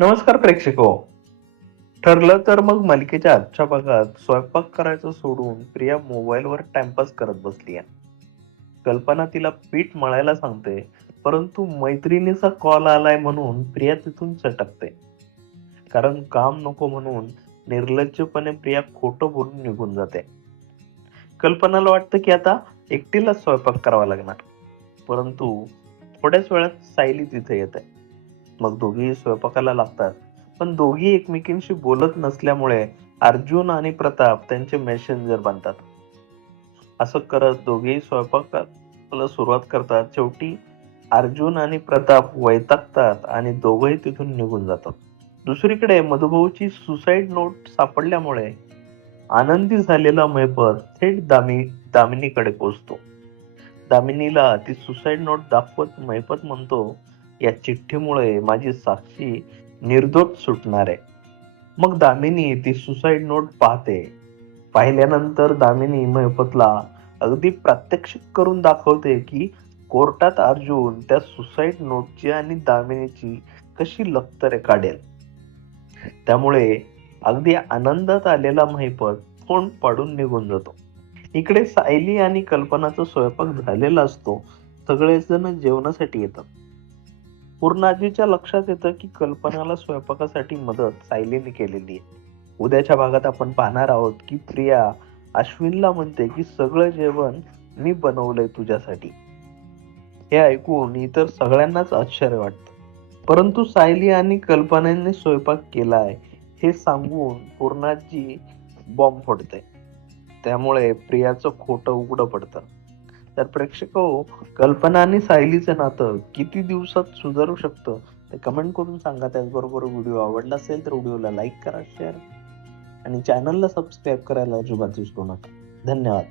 नमस्कार प्रेक्षको. ठरलं तर मग मालिकेच्या आजच्या भागात स्वयंपाक करायचं सोडून प्रिया मोबाईलवर टाइमपास करत बसली आहे कल्पना तिला पीठ मळायला सांगते परंतु मैत्रिणीचा कॉल आलाय म्हणून प्रिया तिथून चटकते. कारण काम नको म्हणून निर्लज्जपणे प्रिया खोटं बोलून निघून जाते. कल्पनाला वाटतं की आता एकटीला स्वयंपाक करावा लागणार. परंतु थोड्याच वेळात सायली तिथे येते. मग दोघेही स्वयंपाकाला लागतात. पण दोघी एकमेकींशी बोलत नसल्यामुळे अर्जुन आणि प्रताप त्यांचे मेसेंजर बनतात. असं करत दोघेही स्वयंपाकाला सुरुवात करतात. शेवटी अर्जुन आणि प्रताप वैतागतात आणि दोघंही तिथून निघून जातात. दुसरीकडे मधुभाऊची सुसाईड नोट सापडल्यामुळे आनंदी झालेला मेपर थेट दामी दामिनीकडे पोचतो. दामिनीला ती सुसाईड नोट दाखवत मैपत म्हणतो या चिठ्ठीमुळे माझी साक्षी निर्दोष सुटणार आहे. मग दामिनी ती सुसाईड नोट पाहते. पाहिल्यानंतर दामिनी महिपतला अगदी प्रात्यक्षिक करून दाखवते की कोर्टात अर्जुन त्या सुसाईड नोटची आणि दामिनीची कशी लक्तरे काढेल. त्यामुळे अगदी आनंदात आलेला महिपत फोन पाडून निघून जातो. इकडे सायली आणि कल्पनाचा स्वयंपाक झालेला असतो. सगळेजण जेवणासाठी येतात. पूर्णाजीच्या लक्षात येतं की कल्पनाला स्वयंपाकासाठी मदत सायलीने केलेली आहे. उद्याच्या भागात आपण पाहणार आहोत की प्रिया अश्विनला म्हणते की सगळं जेवण मी बनवलंय तुझ्यासाठी. हे ऐकून इतर सगळ्यांनाच आश्चर्य वाटतं. परंतु सायली आणि कल्पनेने स्वयंपाक केलाय हे सांगून पूर्णाजी बॉम्ब फोडते त्यामुळे प्रियाचं खोटं उघडं पडतं. तर प्रेक्षक हो, कल्पना आणि सायलीचं नातं किती दिवसात सुधारू शकतं ते कमेंट करून सांगा. त्याचबरोबर व्हिडिओ आवडला असेल तर व्हिडिओला लाईक करा शेअर आणि चॅनलला सबस्क्राईब करायला अजिबात विसरू नका. धन्यवाद.